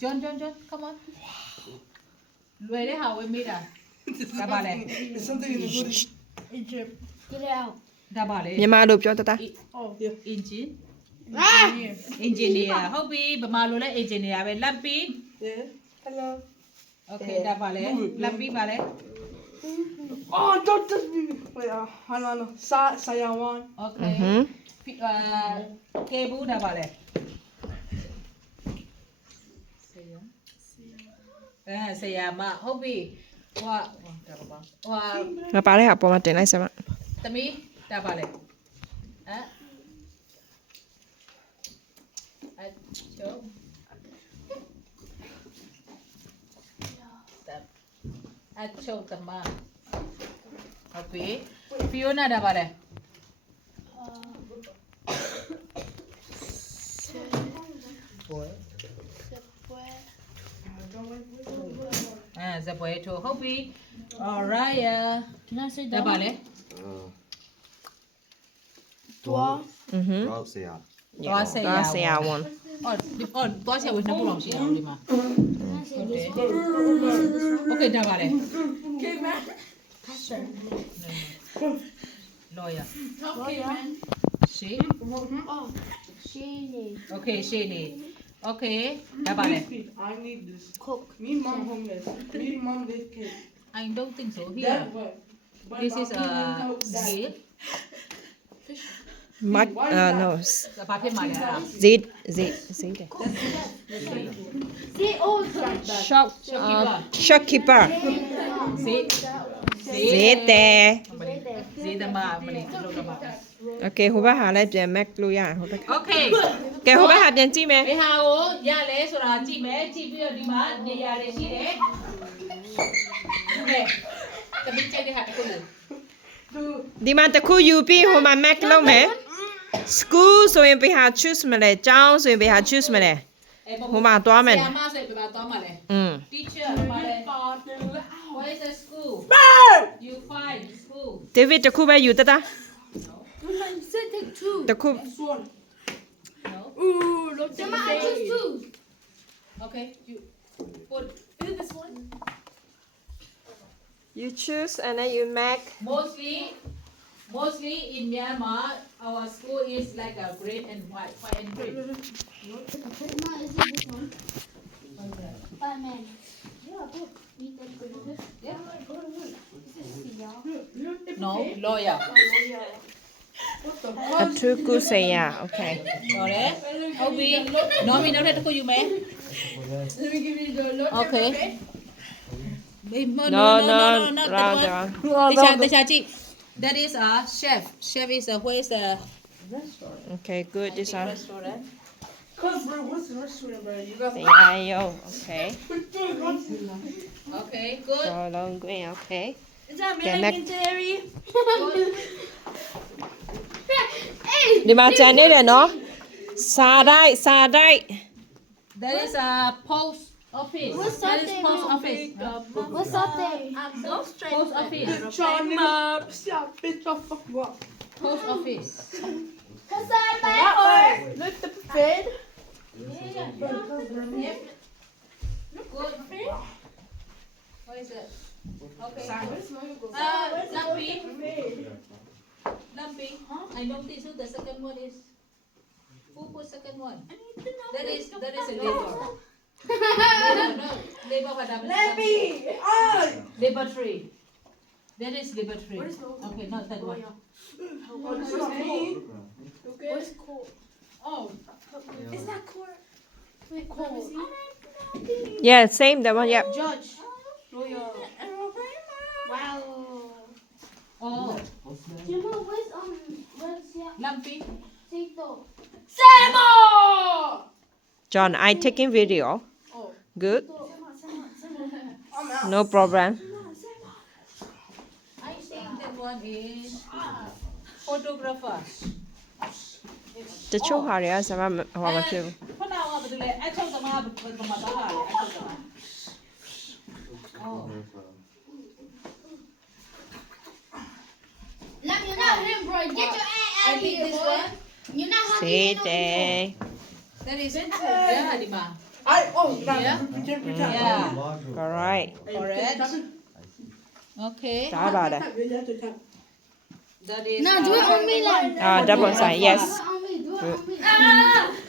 John, come on. Where how we made that? Dabale. It's something in the hoodie. Egypt. Get it out. Dabale. မြန်မာလိုပြောတတာ Oh, yeah. Engine. Ah! Engineer. Hobby, but malo la engineer. We lumpy. Yeah. Hello. Okay, dabale. Lumpy bale. Oh, don't touch me. Wait, hold on. Sayawan. Okay. Kebu dabale. Sayama. Hobby. What? ငါပါတဲ့ဟာပေါ်မှာတင်လိုက်စမ်းမ Tami, dabale. Ah. Acho. Acho tama. Okay. Fiona dabale. Zaboy to Hobby. Alright. Can I say that? Dabale. Dwa. Route Sia. သွားဆ သွားဆ ရာ ရာဝန် သွားဆရာဝင်နှစ်ခုလောက်ရှိအောင်ဒီမှာ Can I say this one? โอเคဒါပါလေ Pastor. lawyer Lawyer. ရှေ Oh, Shady. โอเคရှေ့နေโอเคဒါပါလေ I need this. Cook. Me, mom, homeless. Me, mom, this kid. I don't think so here That what? But this is a that. zeal မတ်no ဘာဖြစ်မှာလဲအဲ့ဒါ ဇေးတယ် See, oh, shop shopkeeper ဈေး ဇေးတယ် ဈေးသမားမလေးတို့တော့ပါ โอเคဟိုဘက်ဟာလည်းပြန် mac လို့ရဟိုဘက် โอเค ကဲဟိုဘက်ဟာပြန်ကြည့်မယ် ဒီဟာကိုရလဲဆိုတာကြည့်မယ်ကြည့်ပြီးတော့ဒီမှာနေရာတွေရှိတယ်โอเคတမီးကြိုက်တဲ့ဟာတစ်ခုလို့ ဒီမှာတစ်ခုယူပြီးဟိုမှာ mac လုပ်မယ် school ဆိုရင်ဘယ်ဟာ choose မလဲကျောင်းဆိုရင်ဘယ်ဟာ choose မလဲ ဟိုမှာသွားမယ် ဆရာမဆိုရင်ဘယ်မှာသွားမှာလဲ teacher မှာလဲ where is the school you find school David တစ်ခုပဲယူတတာ You said take two. တစ်ခု no Ooh, look at my I choose two. okay you put Is this one? you choose and then you make mostly in Myanmar our school is like a red and white and green Ma, is it this one? Batman. Yeah, good. Me take yeah This is Sia. no lawyer အထူးကုစေရ okay ဟုတ်တယ်ဟုတ်ပြီနော်မီနောက်ထပ်တစ်ခုယူမယ် Let me give you the look. okay no no not round that round one တခြားကြည့် that is a chef is a where is the okay good this one restaurant Cause bro, what's the restaurant, bro? You got စေရယုံ okay okay good တော်လုံးကွင်း okay Is that Okay, Milligan Terry? ဒီမှာကြံနေတယ်နော်စာတိုက် that is a post office What's that that is thing? post office What's that thing? post office Charlie, stop, bitch, I'll fuck you up. post office What's that thing? Lift the bed. good what is it okay lumpy I don't think so the second one is who put second one that is a labor no labor padam labor tree that is labor tree okay not that one What's cool? Oh, is that cool? Wait, cool. yeah same that one yeah Judge. Lawyer. Wow. oh You know where's lumpy Tito? Samo! John I taking video Oh. good no problem I think that one is photographer တချို့ဟာတွေကစမဟိုမဖြစ်ဘူး ခုနကဘာလဲအချုပ်သမားဘယ်မှာသွားတာလဲအချုပ်သမား oh Lam, you're not him, bro. Get your ass I out of think here, this boy. one You're not စေး hungry. တယ် that is yeah ဒီမှာ Yeah. Yeah. Alright. Correct. Okay. Đó bà đây. That is. Now do it on me, Lan. Double sign. Yes. Do it on me. Do it on me.